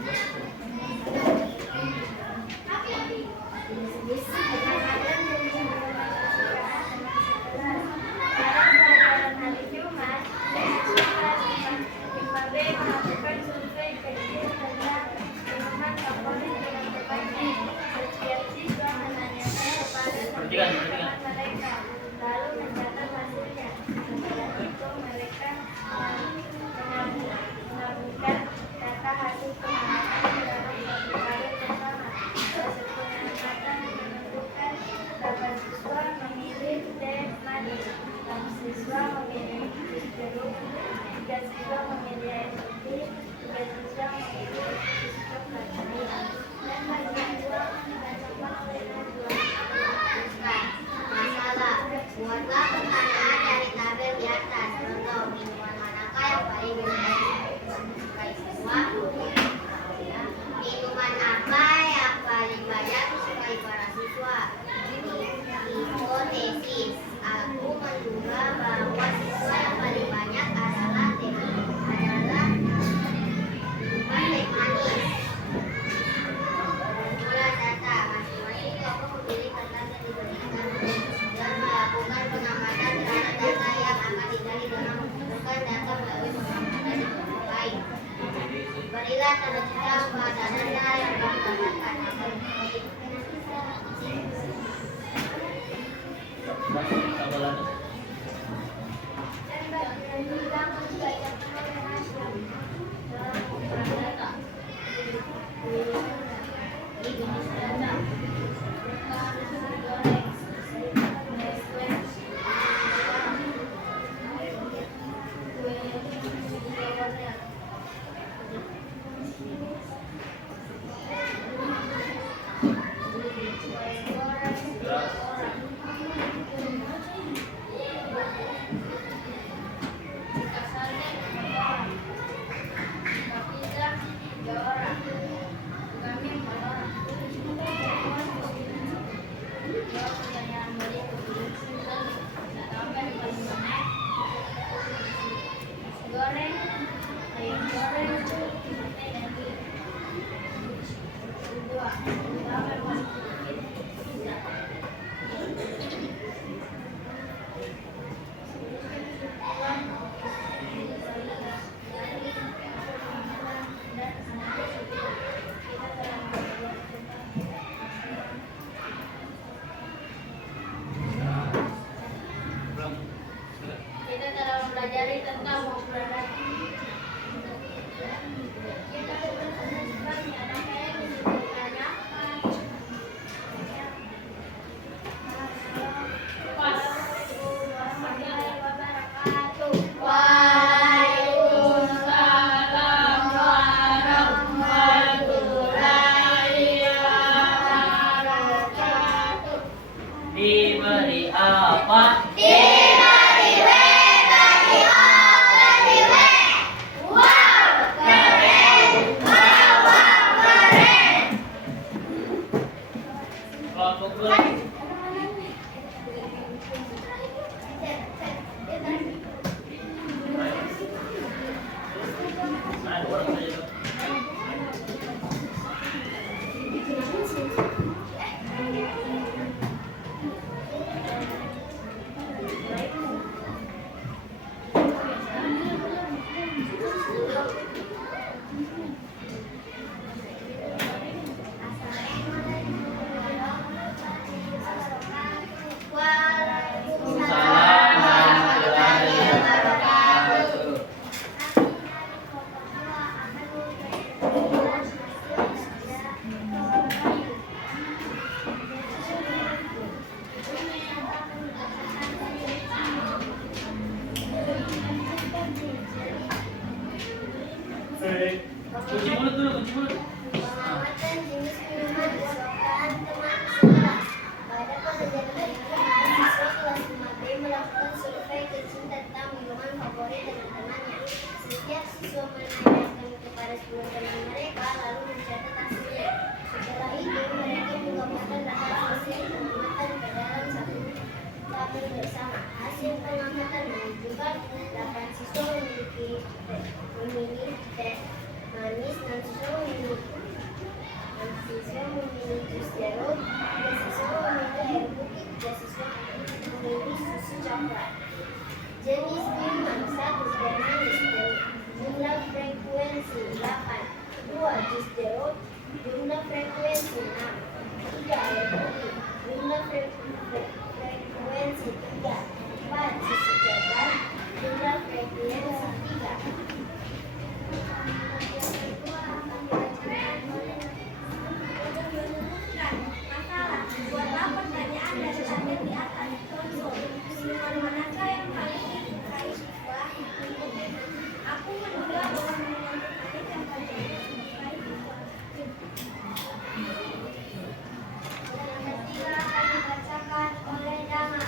Perhatikan, perhatikan. Lalu mencatat hasilnya. Setelah itu mereka menggabungkan data hasil pengamatan dalam satu kali bersama. Hasil pengamatan menentukan berapa siswa memilih teh manis, 6 siswa memilih jus jeruk, 3 siswa memilih air putih, 3 siswa memilih jus coklat. Dan bagi uang dan coklat mereka jual. Masalah, buatlah pertanyaan dari tabel di atas. Contoh, minuman manakah yang paling disukai siswa? Minuman apa yang paling banyak disukai para siswa? Hipotesis, aku menduga bahwa siswa yang paling banyak adalah minuman teh manis. Kumpulan data, masing-masing kelompok memilih kertas yang diberikan dan melakukan pengamatan terhadap data yang akan dicari dengan mengumpulkan data melalui pengamatan di kelompok lain. Berilah tanda cerita pada data yang kamu dapatkan. Tambahan. Dan bagian bilang membacakan oleh hasil dalam kumpulan data. Goreng, ayam goreng, dua, berapa yang paling sedikit? Tiga. Kita telah mempelajari tentang kumpulan data. Kita sudah sebelumnya ada kayak disebutkannya. Assalamualaikum warahmatullahi wabarakatuh. Waalaikumsalam warahmatullahi wabarakatuh. Diberi apa? Kelompok dua. Nah, dua orang saja. Waalaikumsalam warahmatullahi wabarakatuh. Kunci mulut dulu, kunci mulut. Pengamatan jenis minuman kesukaan teman sekelas. Pada penelitian berikut, siswa kelas 5B melakukan survei kecil tentang minuman favorit teman-temannya. Setiap siswa menanyakan kepada 10 teman mereka, lalu mencatat hasilnya. Setelah itu, mereka menggabungkan data hasil pengamatan ke dalam satu tabel bersama. Hasil pengamatan menunjukkan 8 siswa memilih teh manis dan siswa memilih is zero. Jumlah frekuensi 6. 3 harmoni. Jumlah frekuensi 3. 4 sisi jalan. Jumlah frekuensi 3. Masalah. Buatlah pertanyaan dan tanya di atas konsol. Minuman manakah yang paling disukai siswa? Aku menduga bahwa minuman terbaik yang paling disukai siswa. Yang ketiga akan dibacakan oleh Dama.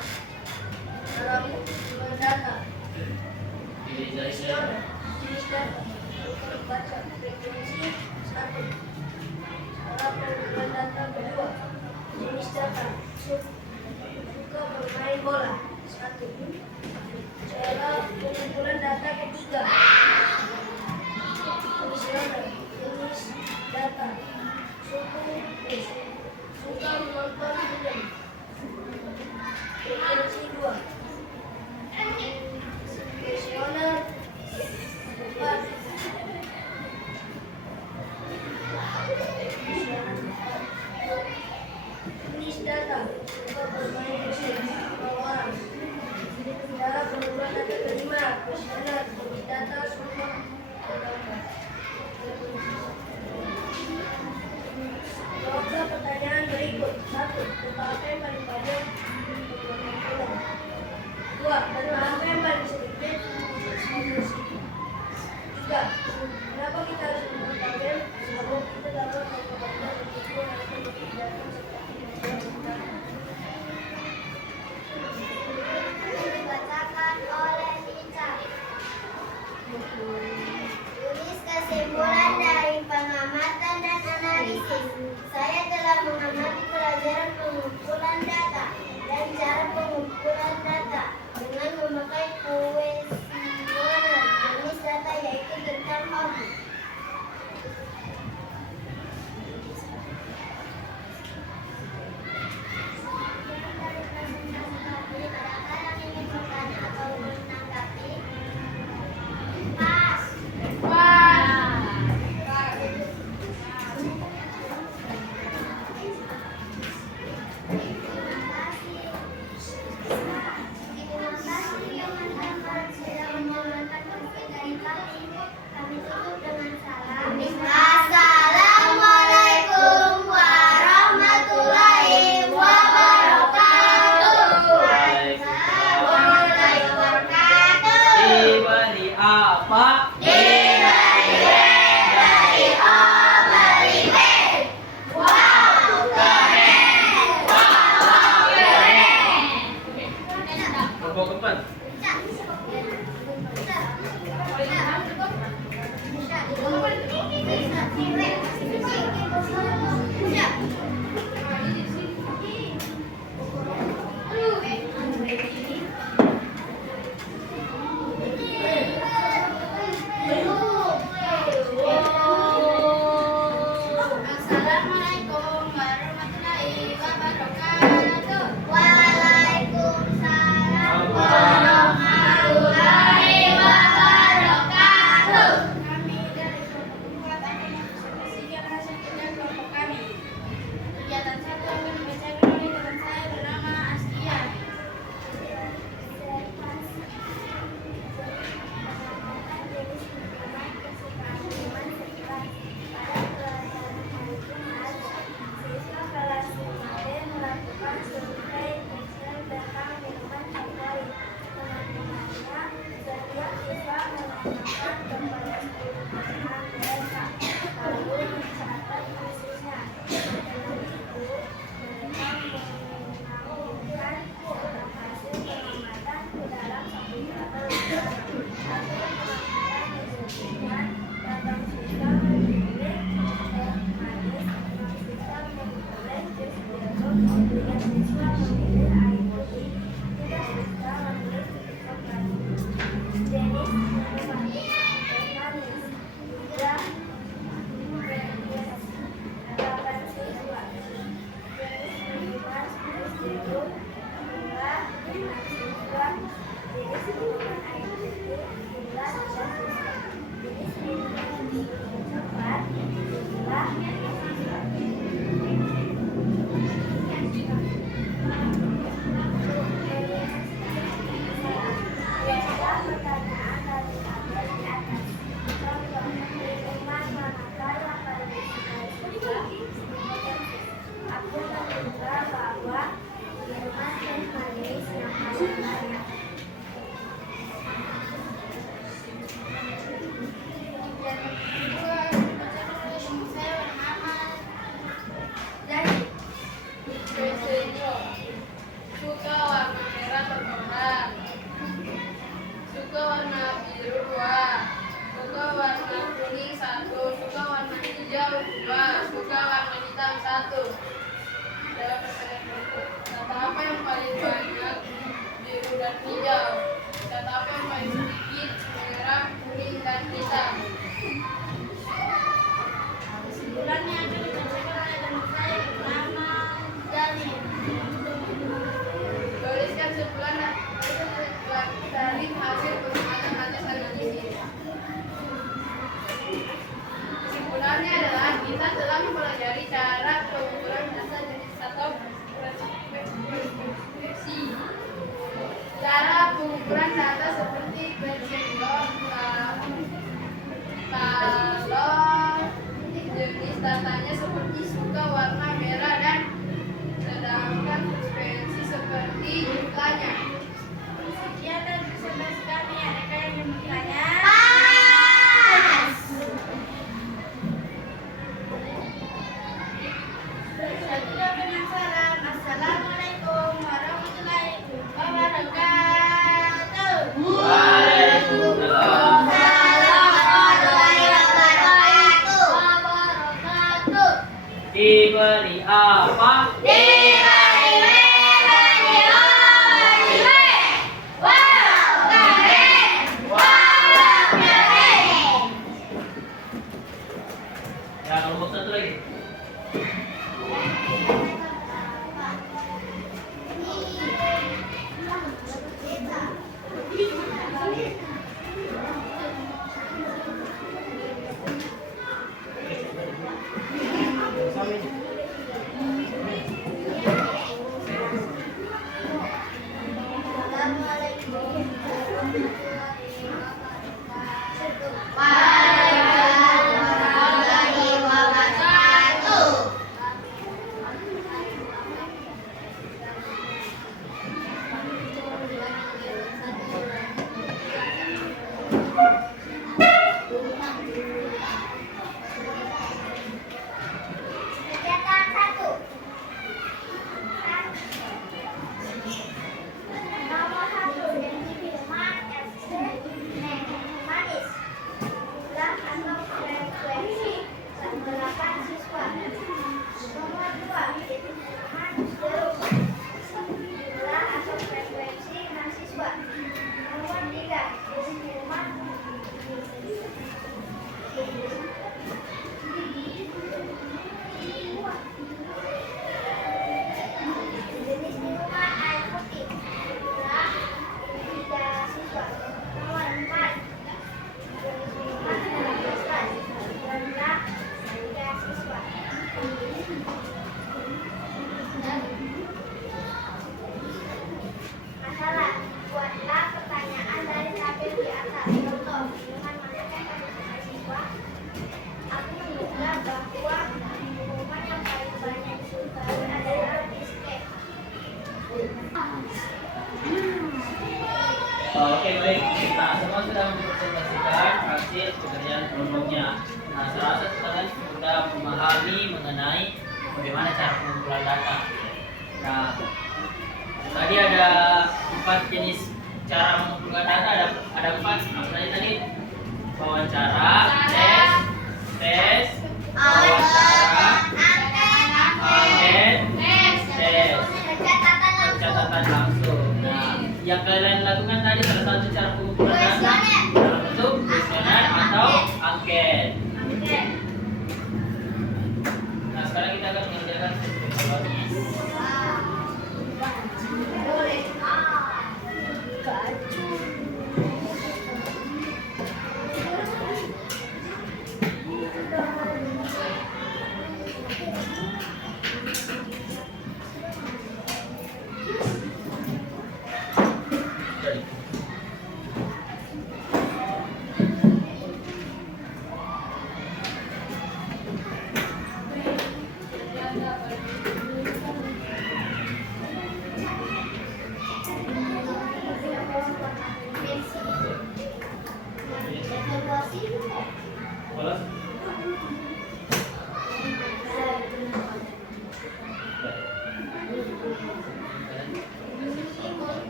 Diberi apa? Ya, kelompok satu lagi. Kegiatan 1. Nomor 1 Dendi Firman FC manis. Jumlah atau frekuensi 8 siswa. Nomor 2 Dendi Firman Jeruk. Jumlah atau frekuensi 6 siswa. Nomor 3 Dendi Firman jenis minuman air putih. Jumlah 3 siswa. Nomor 4 jenis minuman gelas. Jumlah 3 siswa. Masalah. Buatlah pertanyaan dari tabel di atas. Contoh, minuman manakah yang disukai siswa? Aku menduga bahwa minuman yang paling banyak disukai adalah biskuit. Oke, baik. Nah, semua sudah mempresentasikan hasil pekerjaan kelompoknya. Nah, saya rasa kalian sudah memahami mengenai bagaimana cara pengumpulan data. Nah, tadi ada 4 jenis cara mengumpulkan data. Ada 4. Apa saja tadi? Wawancara, tes, wawancara, angket, tes, pencatatan langsung. Nah, yang kalian lakukan tadi salah satu cara pengumpulan data dalam bentuk kuesioner atau angket. Nah, sekarang kita akan mengerjakan evaluasi.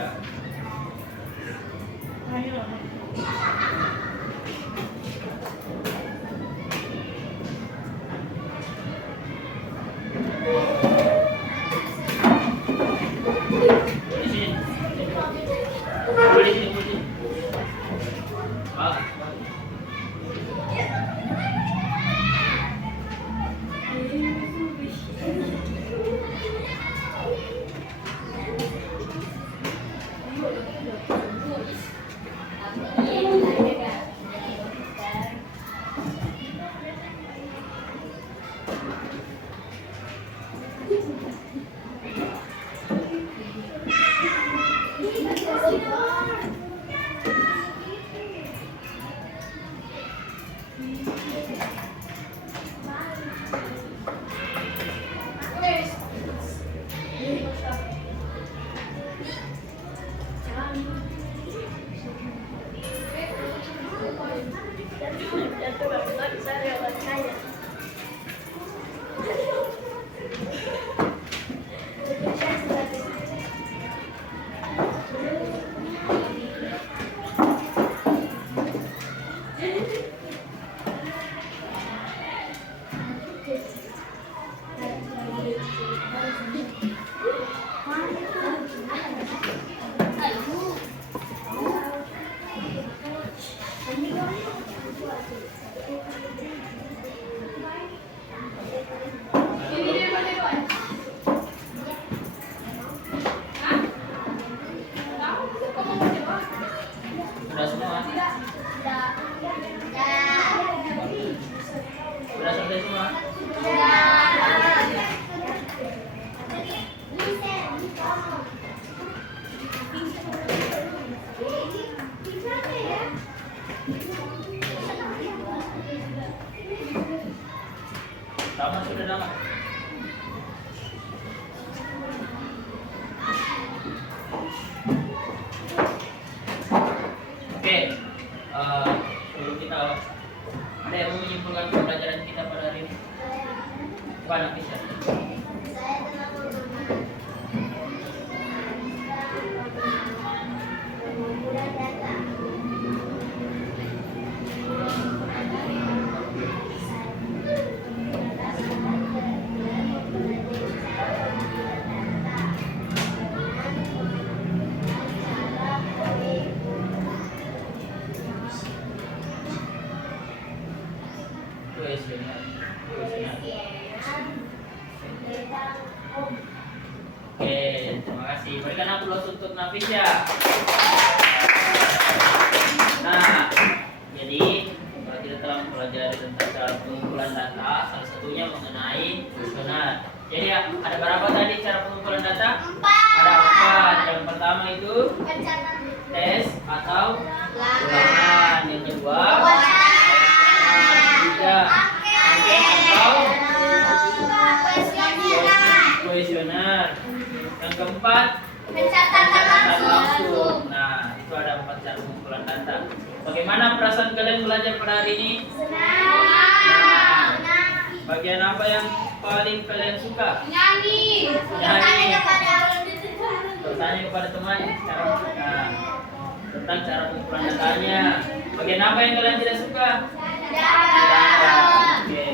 kita. Ayo. Di sini. Boleh di sini, boleh di sini. Ah. Sudah semua? Sudah selesai semua? Tamat sudah tamat. Oke, sebelum kita ada yang mau menyimpulkan pembelajaran kita pada hari ini? Bukan, Nafisa. Saya telah pengumpulan data. Kuesioner. Oke, terima kasih. Berikan aplaus untuk Nafisa. Nah, jadi kita telah mempelajari tentang cara pengumpulan data, salah satunya mengenai kuesioner. Jadi ada berapa tadi cara pengumpulan data? 4. Ada 4. Yang pertama itu Pencatatan. tes atau Ulangan. ulangan. Yang kedua tiga angka atau kuesioner. Yang keempat Pencatatan langsung. Nah, itu ada 4 cara pengumpulan data. Bagaimana perasaan kalian belajar pada hari ini? Senang. Bagian apa yang paling kalian suka? Nyanyi. Nyanyi. Kepada Bertanya kepada teman tentang cara pengumpulan datanya. Bagian apa yang kalian tidak suka? Tidak. Oke.